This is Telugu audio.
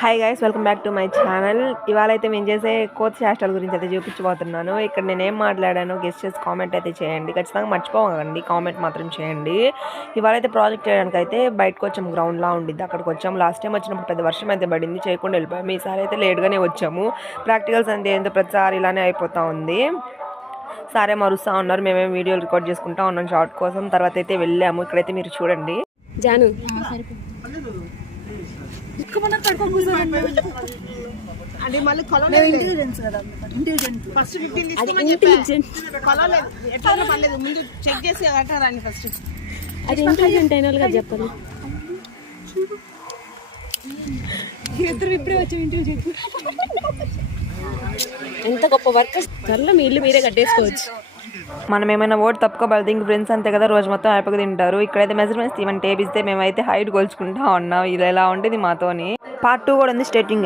Hi guys, welcome back to my channel. ఇవాళ అయితే మేము చేసే కోర్స్ చేష్టల గురించి అయితే చూపించబోతున్నాను. ఇక్కడ నేనేం మాట్లాడాను గెస్ట్ చేసి కామెంట్ అయితే చేయండి. ఖచ్చితంగా మర్చిపోకండి, కామెంట్ మాత్రం చేయండి. ఇవాళ అయితే ప్రాజెక్ట్ చేయడానికి అయితే బయటకు వచ్చాము, గ్రౌండ్లా ఉండిద్ది, అక్కడికి వచ్చాము. లాస్ట్ టైం వచ్చినప్పుడు పెద్ద వర్షం అయితే పడింది, చేయకుండా వెళ్ళిపోయాము. ఈసారి అయితే లేట్గానే వచ్చాము. ప్రాక్టికల్స్ అంటే ఏంటో ప్రతిసారి ఇలానే అయిపోతూ ఉంది. సారే మరుస్తూ ఉన్నారు, మేమేం వీడియోలు రికార్డ్ చేసుకుంటా ఉన్నాం షార్ట్ కోసం. తర్వాత అయితే వెళ్ళాము. ఇక్కడైతే మీరు చూడండి. జాను అది మళ్ళీ ఎట్లా పర్లేదు, ముందు చెక్ చేసి కట్టారండి ఫస్ట్. అది ఇంటెలిజెంట్ అయిన వాళ్ళుగా చెప్పాలి. ఇప్పుడే వచ్చి ఇంటెలిజెంట్ ఎంత గొప్ప వర్క్. త్వరలో మీ ఇల్లు మీరే కట్టేసుకోవచ్చు. మనం ఏమైనా ఓటు తప్పుకోబడదు, ఇంక ఫ్రెండ్స్ అంతే కదా, రోజు మొత్తం హ్యాపీగా తింటారు. ఇక్కడైతే మెజర్మెంట్స్ ఇవన్నీ టేప్ ఇస్తే మేమైతే హైట్ కొలుచుకుంటా ఉన్నాం. ఇది ఎలా ఉండేది మాతోని. పార్ట్ 2 కూడా ఉంది, స్టేటింగ్.